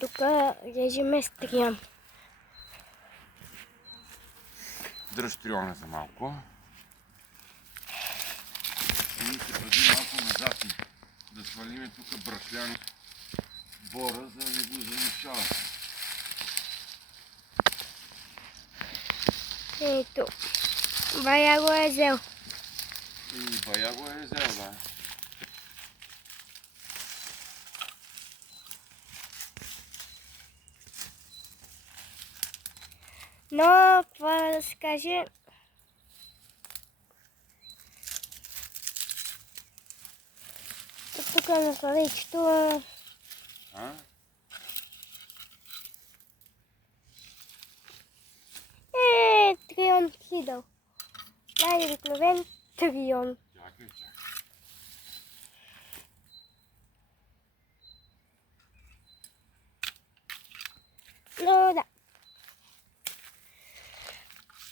Тук режеме стрион. Дръж триона за малко. И се прави малко назад. Да свалиме тук брашлян бора, за да не го замишава. Ето. Бая го е взел. И бая го е взел, да. Но, какво да се каже, тук на славичето трион хидъл. Най-обикновен трион. Чакай. Но да.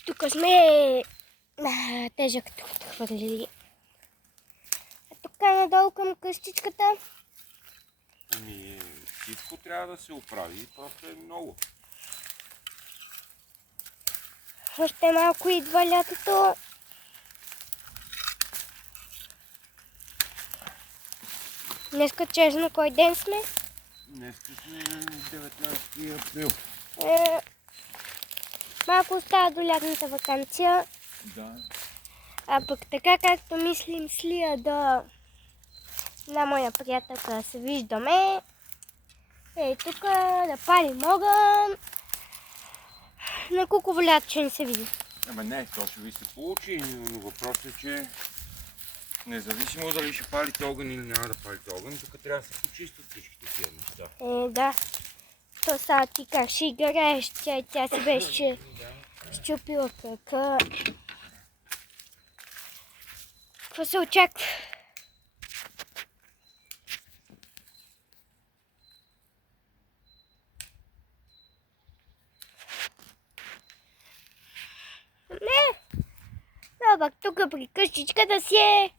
Тук сме тежък труд хвърлили. А тук надолу към къщичката. Ами, всичко трябва да се оправи, просто е много. Още малко идва лятото. Днеска честно кой ден сме? Днеска сме 19 април. Малко остава до лятната ваканция. Да. А пък така както мислим с Лия на моя приятелка се виждаме. Тук да палим огън. На куково лято ще ни се види. Ама не, то ще ви се получи, но въпросът е, че независимо дали ще палите огън или няма да палите огън, тук трябва да се почистят всичките тия неща. Да. То сега ти как ще играеш, тя си беше счупила крака. Какво се очаква? Не! Но пък тук при къщичката си е...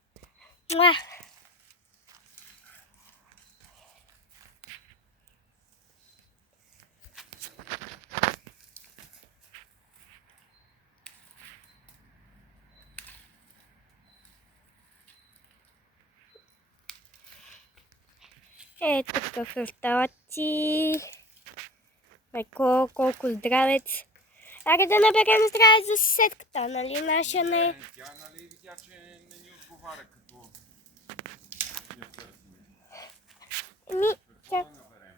Тук в инсталации. Майко, колко здравец. Аре да наберем здраве за съседката, нали? Наша не... Тя нали видя, че не ни отговаря като я търсиме. Тя... Да наберем?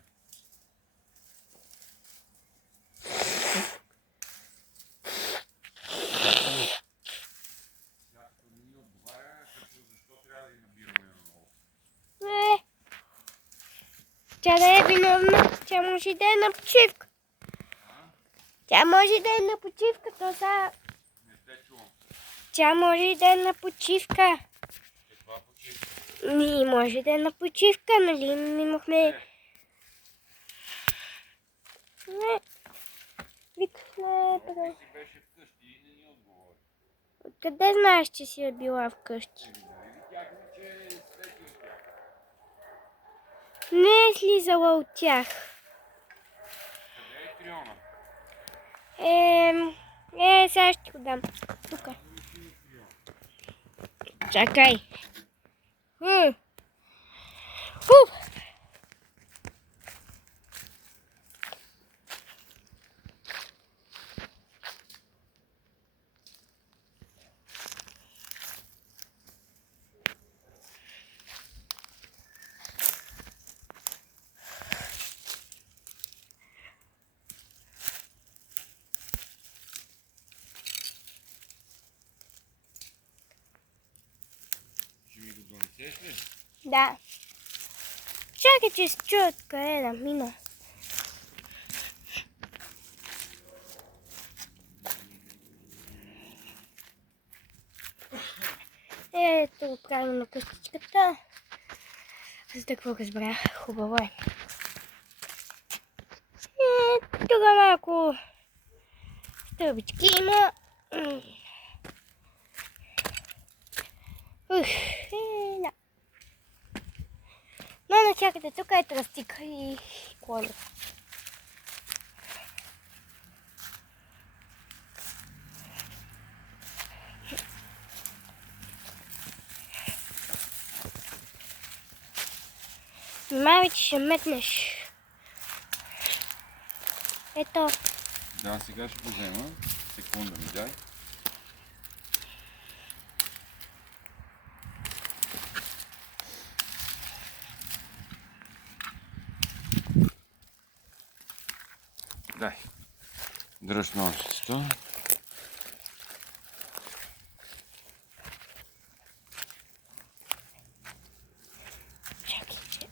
Тя като не ни отговаря, защо трябва да я набираме наново? Тя да е виновна, тя може да е на почивка. Тя може да е на почивка, то са... Не те чувам. Тя може да е на почивка. Каква почивка? Ние може да е на почивка, нали? Имахме... Не. Викахме... Ти си беше вкъщи и не ни отговори. Откъде знаеш, че си е била вкъщи? Нали видяхме, че свети от тях. Не е слизала от тях. Къде е триона? Сега ще го дам. Тук. Чакай. Ще ми го донесеш ли? Да. Чакай, че се чуят къде да мина. Ето го правим на къщичката. За какво разбрах, хубаво е. Тук малко стълбички има. Да. Но навсякъде тук е тръстика и коня. Внимавай, че ще метнеш. Ето. Да, сега ще го взема. Секунда ми дай. Дай. Дръж ножицата. Чакайте.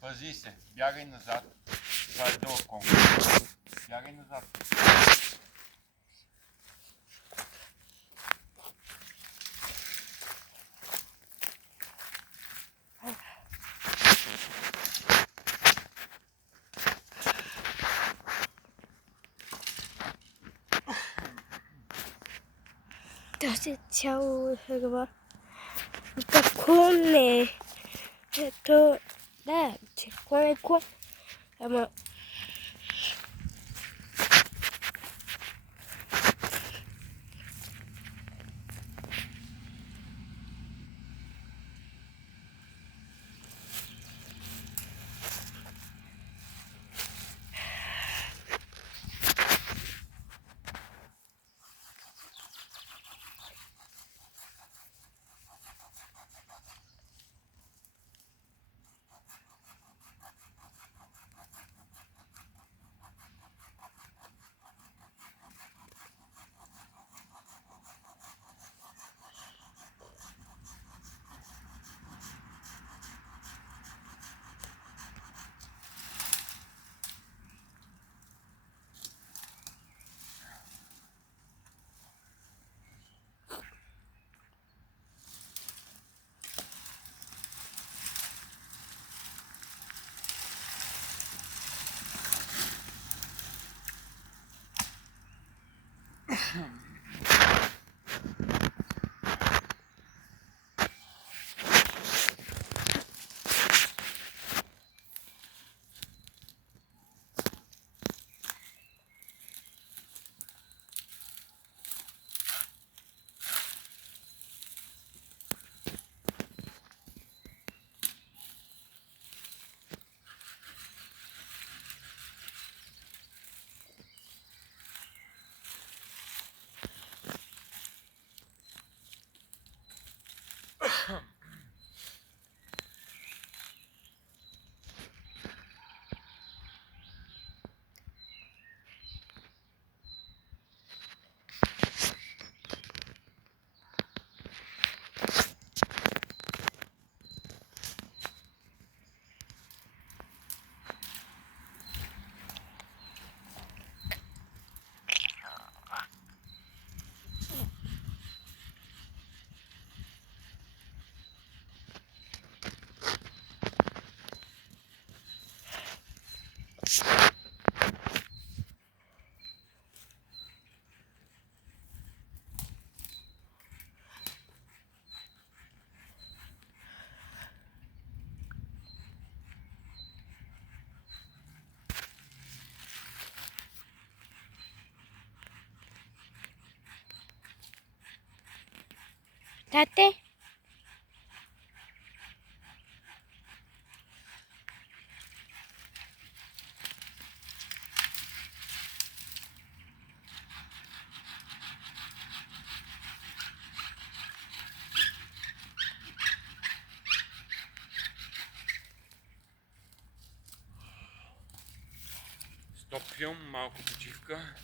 Пази се, бягай назад. Това е дълъг кон. Бягай назад. То се цяло хърва. Какво не? Ето, да, че кой е кой. Ама... Тате? Стоп филм, малко почивка.